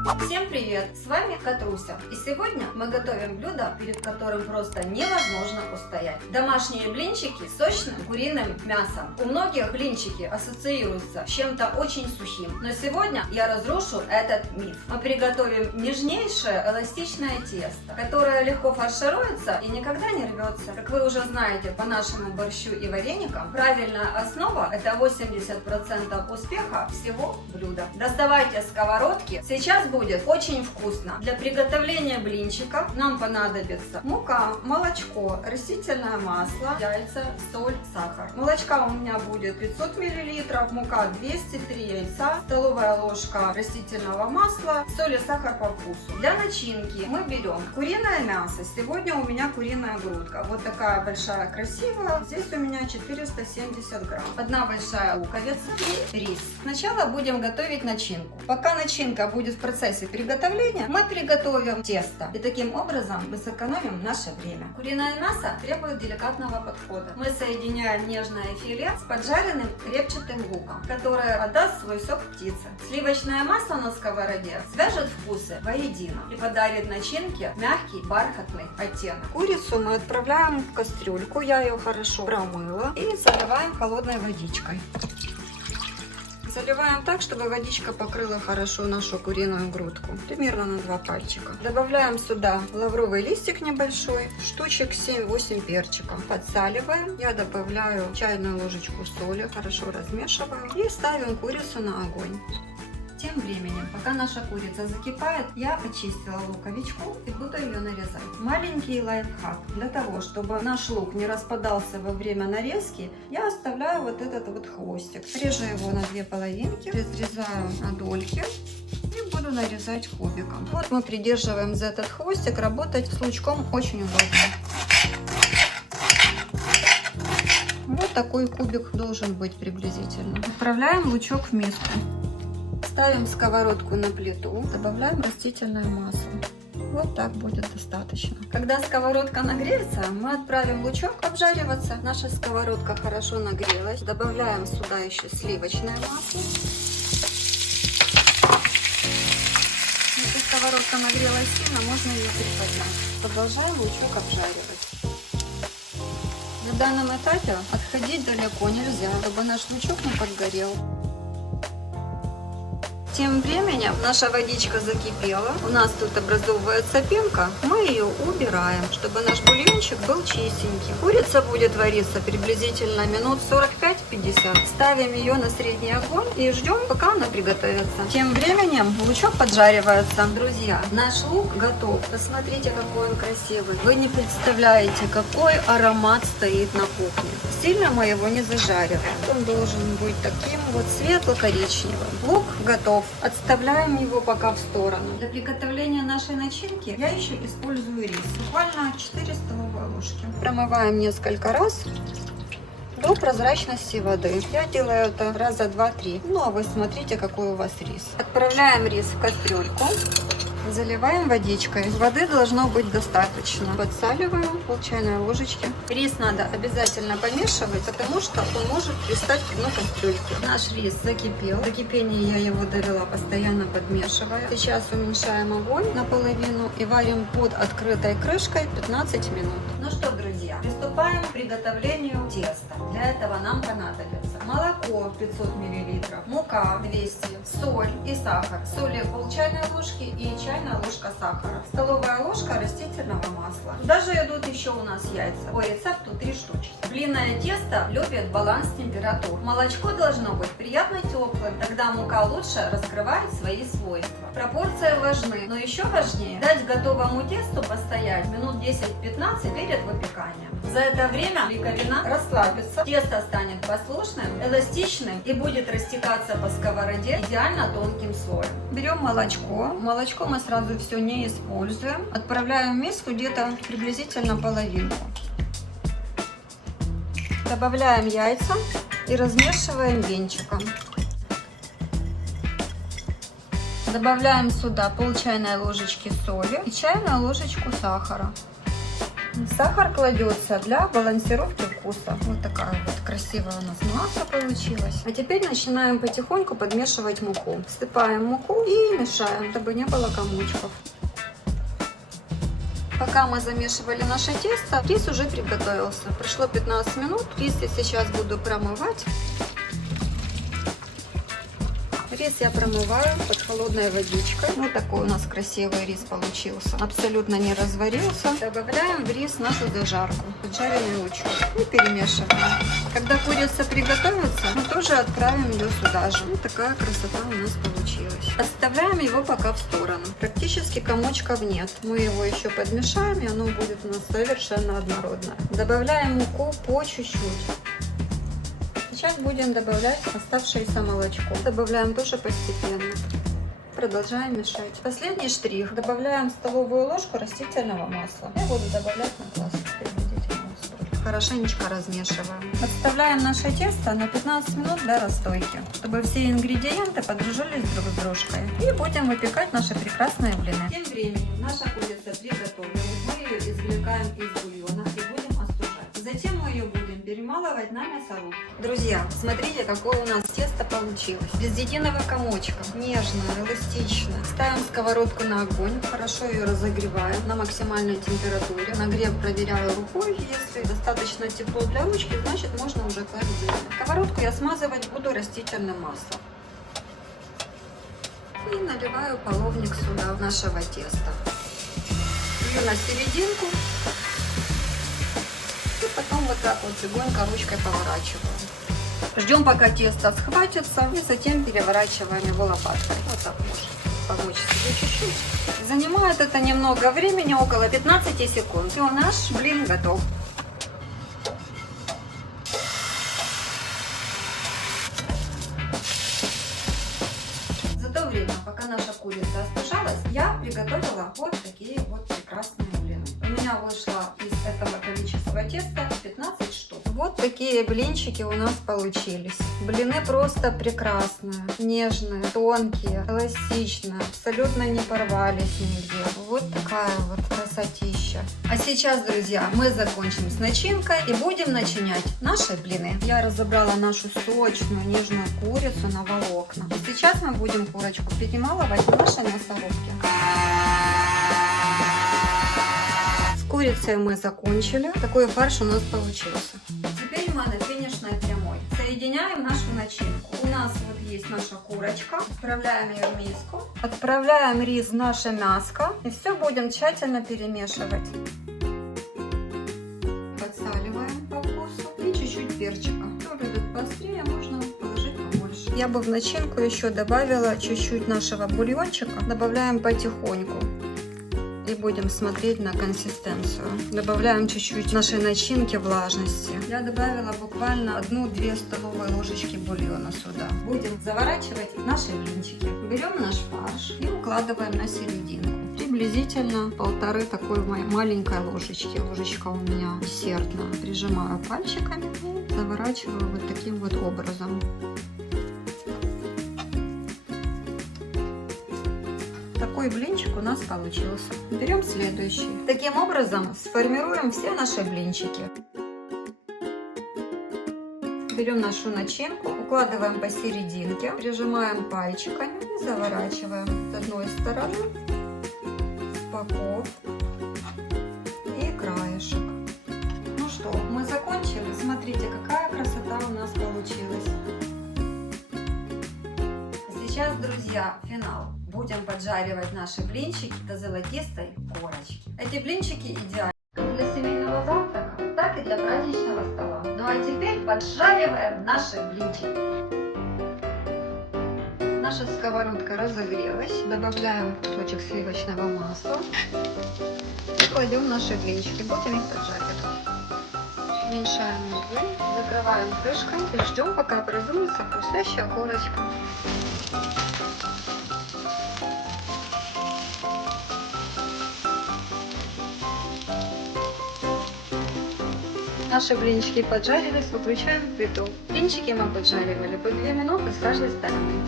Всем привет! С вами Катруся. И сегодня мы готовим блюдо, перед которым просто невозможно устоять. Домашние блинчики с сочным куриным мясом. У многих блинчики ассоциируются с чем-то очень сухим. Но сегодня я разрушу этот миф. Мы приготовим нежнейшее эластичное тесто, которое легко фаршируется и никогда не рвется. Как вы уже знаете по нашему борщу и вареникам, правильная основа – это 80% успеха всего блюда. Доставайте сковородки. Сейчас будет очень вкусно. Для приготовления блинчиков нам понадобится мука, молочко, растительное масло, яйца, соль, сахар. Молочка у меня будет 500 мл, мука 203 яйца, столовая ложка растительного масла, соль и сахар по вкусу. Для начинки мы берем куриное мясо. Сегодня у меня куриная грудка. Вот такая большая, красивая. Здесь у меня 470 грамм. Одна большая луковица и рис. Сначала будем готовить начинку. Пока начинка будет в процессе приготовления, мы приготовим тесто. И таким образом мы сэкономим наше время. Куриное мясо требует деликатного подхода. Мы соединяем нежное филе с поджаренным репчатым луком, которое отдаст свой сок птице. Сливочное масло на сковороде свяжет вкусы воедино и подарит начинке мягкий бархатный оттенок. Курицу мы отправляем в кастрюльку. Я ее хорошо промыла и заливаем холодной водичкой. Заливаем так, чтобы водичка покрыла хорошо нашу куриную грудку, примерно на 2 пальчика. Добавляем сюда лавровый листик небольшой, штучек 7-8 перчиков. Подсаливаем. Я добавляю чайную ложечку соли, хорошо размешиваю и ставим курицу на огонь. Тем временем, пока наша курица закипает, я очистила луковичку и буду ее нарезать. Маленький лайфхак. Для того, чтобы наш лук не распадался во время нарезки, я оставляю вот этот вот хвостик. Режу его на 2 половинки, разрезаю на дольки и буду нарезать кубиком. Вот мы придерживаем за этот хвостик, работать с лучком очень удобно. Вот такой кубик должен быть приблизительно. Отправляем лучок в миску. Ставим сковородку на плиту, добавляем растительное масло. Вот так будет достаточно. Когда сковородка нагреется, мы отправим лучок обжариваться. Наша сковородка хорошо нагрелась. Добавляем сюда еще сливочное масло. Если сковородка нагрелась сильно, можно ее приподнять. Продолжаем лучок обжаривать. На данном этапе отходить далеко нельзя, чтобы наш лучок не подгорел. Тем временем наша водичка закипела, у нас тут образовывается пенка, мы ее убираем, чтобы наш бульончик был чистенький. Курица будет вариться приблизительно минут 45-50. Ставим ее на средний огонь и ждем, пока она приготовится. Тем временем лучок поджаривается. Друзья, наш лук готов. Посмотрите, какой он красивый. Вы не представляете, какой аромат стоит на кухне. Сильно мы его не зажариваем. Он должен быть таким вот светло-коричневым. Лук готов. Отставляем его пока в сторону. Для приготовления нашей начинки я еще использую рис. Буквально 4 столовые ложки. Промываем несколько раз до прозрачности воды. Я делаю это раза 2-3. Ну а вы смотрите, какой у вас рис. Отправляем рис в кастрюльку. Заливаем водичкой. Воды должно быть достаточно. Подсаливаем пол чайной ложечки. Рис надо обязательно помешивать, потому что он может пристать к дну кастрюльки. Наш рис закипел. До кипения я его довела, постоянно подмешивая. Сейчас уменьшаем огонь наполовину и варим под открытой крышкой 15 минут. Ну что, друзья, приступаем к приготовлению теста. Для этого нам понадобится молоко 500 мл, мука 200, соль и сахар. Соли пол чайной ложки и чайная ложка сахара, столовая ложка растительного масла. Туда же идут еще у нас яйца. По рецепту 3 штучки. Блинное тесто любит баланс температур. Молочко должно быть приятно теплым, тогда мука лучше раскрывает свои свойства. Пропорции важны, но еще важнее дать готовому тесту постоять минут 10-15 перед выпеканием. За это время клейковина расслабится, тесто станет послушным, эластичным и будет растекаться по сковороде идеально тонким слоем. Берем молочко. Молочко мы сразу все не используем. Отправляем в миску где-то приблизительно половинку. Добавляем яйца и размешиваем венчиком. Добавляем сюда пол чайной ложечки соли и чайную ложечку сахара. Сахар кладется для балансировки вкуса. Вот такая вот красивая у нас масса получилась. А теперь начинаем потихоньку подмешивать муку. Всыпаем муку и мешаем, чтобы не было комочков. Пока мы замешивали наше тесто, рис уже приготовился. Прошло 15 минут. Рис я сейчас буду промывать. Рис я промываю под холодной водичкой. Вот такой у нас красивый рис получился. Абсолютно не разварился. Добавляем в рис нашу зажарку, поджаренный лучок. И перемешиваем. Когда курица приготовится, мы тоже отправим ее сюда же. Вот такая красота у нас получилась. Отставляем его пока в сторону. Практически комочков нет. Мы его еще подмешаем, и оно будет у нас совершенно однородное. Добавляем муку по чуть-чуть. Сейчас будем добавлять оставшееся молочко. Добавляем тоже постепенно. Продолжаем мешать. Последний штрих. Добавляем столовую ложку растительного масла. Я буду добавлять на глаз. Хорошенечко размешиваем. Отставляем наше тесто на 15 минут для расстойки, чтобы все ингредиенты подружились друг с дружкой. И будем выпекать наши прекрасные блины. Тем временем наша курица приготовлена. Мы ее извлекаем из бульона и будем остужать. Затем мы ее будем перемалывать на мясорубку. Друзья, смотрите, какое у нас тесто получилось. Без единого комочка. Нежное, эластичное. Ставим сковородку на огонь. Хорошо ее разогреваем на максимальной температуре. Нагрев проверяю рукой. Если достаточно тепло для ручки, значит можно уже класть блины. Сковородку я смазывать буду растительным маслом. И наливаю половник сюда нашего теста. Лью на серединку. И потом вот так вот легонько ручкой поворачиваю. Ждем, пока тесто схватится, и затем переворачиваем его лопаткой. Вот так можно помочь себе чуть-чуть. Занимает это немного времени, около 15 секунд. И наш блин готов. За то время, пока наша курица остужалась, я приготовила вот такие вот прекрасные блины. У меня вышло из этого количества теста 15 штук. Вот такие блинчики у нас получились. Блины просто прекрасные, нежные, тонкие, эластичные, абсолютно не порвались нигде. Вот такая вот красотища. А сейчас, друзья, мы закончим с начинкой и будем начинять наши блины. Я разобрала нашу сочную, нежную курицу на волокна. И сейчас мы будем курочку перемалывать в нашей мясорубке. Курицей мы закончили. Такой фарш у нас получился. Теперь мы на финишной прямой. Соединяем нашу начинку. У нас вот есть наша курочка. Отправляем ее в миску. Отправляем рис в наше мяско. И все будем тщательно перемешивать. Подсаливаем по вкусу. И чуть-чуть перчика. Кто любит поострее, можно положить побольше. Я бы в начинку еще добавила чуть-чуть нашего бульончика. Добавляем потихоньку. И будем смотреть на консистенцию. Добавляем чуть-чуть нашей начинки влажности. Я добавила буквально 1-2 столовые ложечки бульона сюда. Будем заворачивать наши блинчики. Берем наш фарш и укладываем на серединку. Приблизительно 1,5 такой маленькой ложечки. Ложечка у меня десертная. Прижимаю пальчиками и заворачиваю вот таким вот образом. Такой блинчик у нас получился. Берем следующий. Таким образом сформируем все наши блинчики. Берем нашу начинку, укладываем посерединке, прижимаем пальчиками и заворачиваем с одной стороны, с боков и краешек. Ну что, мы закончили. Смотрите, какая красота у нас получилась. А сейчас, друзья, финал. Будем поджаривать наши блинчики до золотистой корочки. Эти блинчики идеальны как для семейного завтрака, так и для праздничного стола. Ну а теперь поджариваем наши блинчики. Наша сковородка разогрелась. Добавляем кусочек сливочного масла. И кладем наши блинчики. Будем их поджаривать. Уменьшаем углы, закрываем крышкой и ждем, пока образуется хрустящая корочка. Наши блинчики поджарились, выключаем плиту. Блинчики мы поджаривали по 2 минуты с каждой стороны.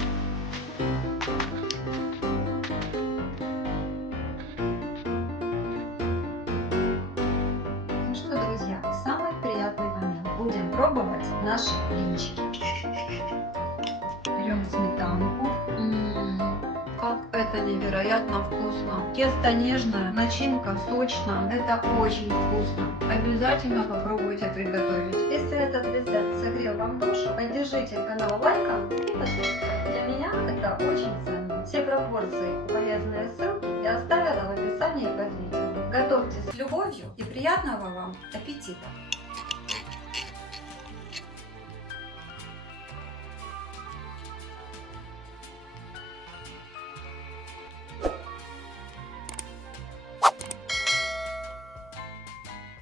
наши блинчики. Берем сметанку. Как это невероятно вкусно. Тесто нежное, начинка сочная. Это очень вкусно. Обязательно попробуйте приготовить. Если этот рецепт согрел вам душу, поддержите канал лайком и подпиской. Для меня это очень ценно. Все пропорции и полезные ссылки я оставила в описании под видео. Готовьте с любовью и приятного вам аппетита!